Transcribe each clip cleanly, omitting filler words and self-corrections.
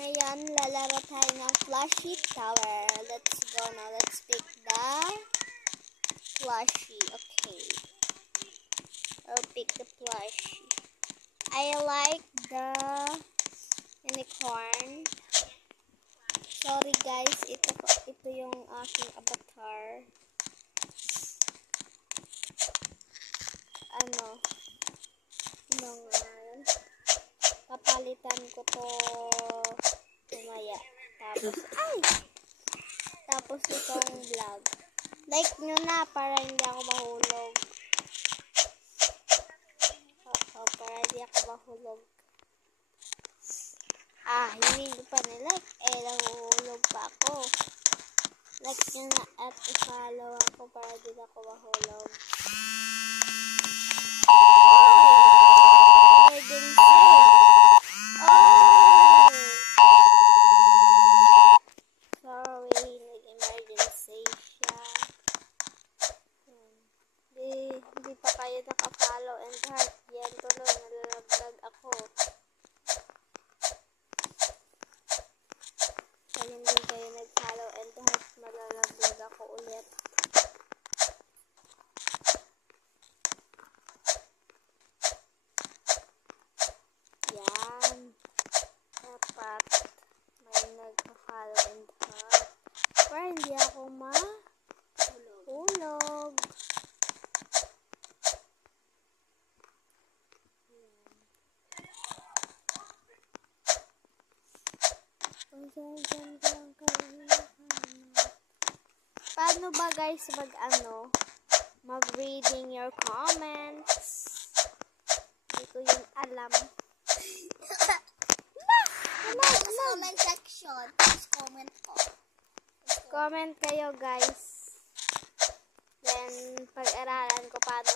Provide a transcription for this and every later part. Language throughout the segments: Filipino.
Ngayon, lalaro tayo ng Flushy Tower. Let's go now. Let's pick the Flushy. Okay. I'll pick the Flushy. I like the unicorn. Sorry guys, ito yung aking avatar. Ano nga yun? Papalitan ko to mamaya. Tapos itong vlog. Like nyo na para hindi ako mahulog. Para hindi ako mahulog. Hindi ko pa nilike. Nahuhulog pa ako. Like nyo na at i-follow ako para hindi ako mahulog. Sorry, nag-emergency siya. Hindi pa kayo naka-follow and heart. Yan tuloy, nalalaglag ako. Pag hindi kayo nag-follow and heart, malalaglag ako ulit. Yan. Dapat may nagpa-follow and heart. Para hindi ako mahulog. Paano ba guys mag-reading your comments? Hindi ko yun alam. Comment section. Please comment po. Comment kayo guys. Then pag-aralan ko paano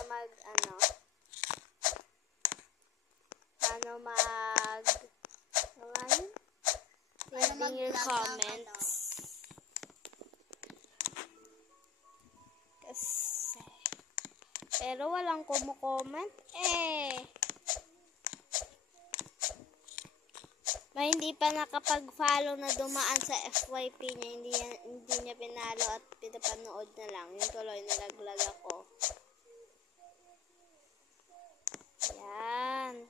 reading your comments. Kasi pero walang kumo-comment May hindi pa nakapag-follow na dumaan sa FYP niya, hindi niya pinalo at pinapanood na lang. Yung tuloy nalaglag ako. Yan.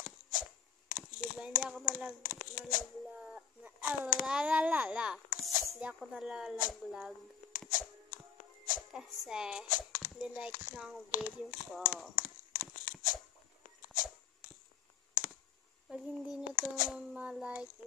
Diba hindi ako hindi ako nalalaglag. Kasi nilike ng video ko. Pag hindi nyo to ma-like,